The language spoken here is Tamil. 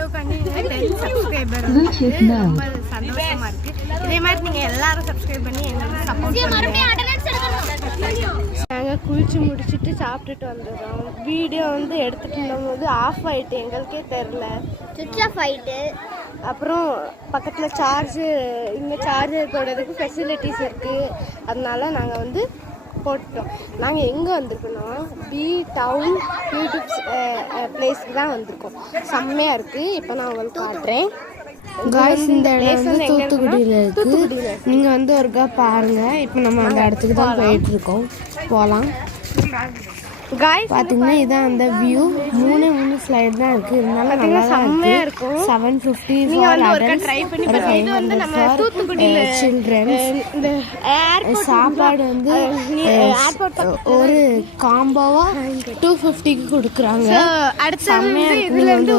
வீடியோக்கு வந்து 10 சப்ஸ்கிரைபர் ரொம்ப சந்தோஷமா இருக்கு. இதே மாதிரி நீங்க எல்லாரும் சப்ஸ்கிரைப் பண்ணி எங்களுக்கு சப்போர்ட் பண்ணுங்க. நாங்கள் குளிச்சு முடிச்சுட்டு சாப்பிட்டுட்டு வந்துடுறோம். வீடியோ வந்து எடுத்துட்டு இருந்தபோது ஆஃப் ஆயிட்டு, எங்களுக்கே தெரில, சுவிட்ச் ஆஃப் ஆயிட்டு. அப்புறம் பக்கத்தில் சார்ஜர் போடுறதுக்கு ஃபெசிலிட்டிஸ் இருக்குது, அதனால நாங்கள் வந்து போட்டோம். நாங்கள் எங்கே வந்திருக்கோன்னா பி டவுன் யூடியூப் பிளேஸ்க்கு தான் வந்திருக்கோம். செம்மையாக இருக்குது. இப்போ நான் உங்களுக்கு காட்டுறேன். காய்ஸ், இந்த இடம் வந்து தூத்துக்குடியில் இருக்குது. நீங்கள் வந்து ஒருக்கா பாருங்கள். இப்போ நம்ம அந்த இடத்துக்கு தான் போயிட்டுருக்கோம். போகலாம். காய்ஸ் பார்த்தீங்கன்னா இதான் அந்த வியூ. மூணு ஸ்லைடு தான் இருக்குது. இருந்தாலும் நல்லா செம்மையாக இருக்கும். 750 ட்ரை பண்ணி பாருங்க. இது வந்து நம்ம தூத்துக்குடியில் சில்ட்ரன்ஸ். இந்த சாப்பாடு வந்து ஒரு காம்போவா 250க்கு கொடுக்குறாங்க. அடுத்த இதுல இருந்து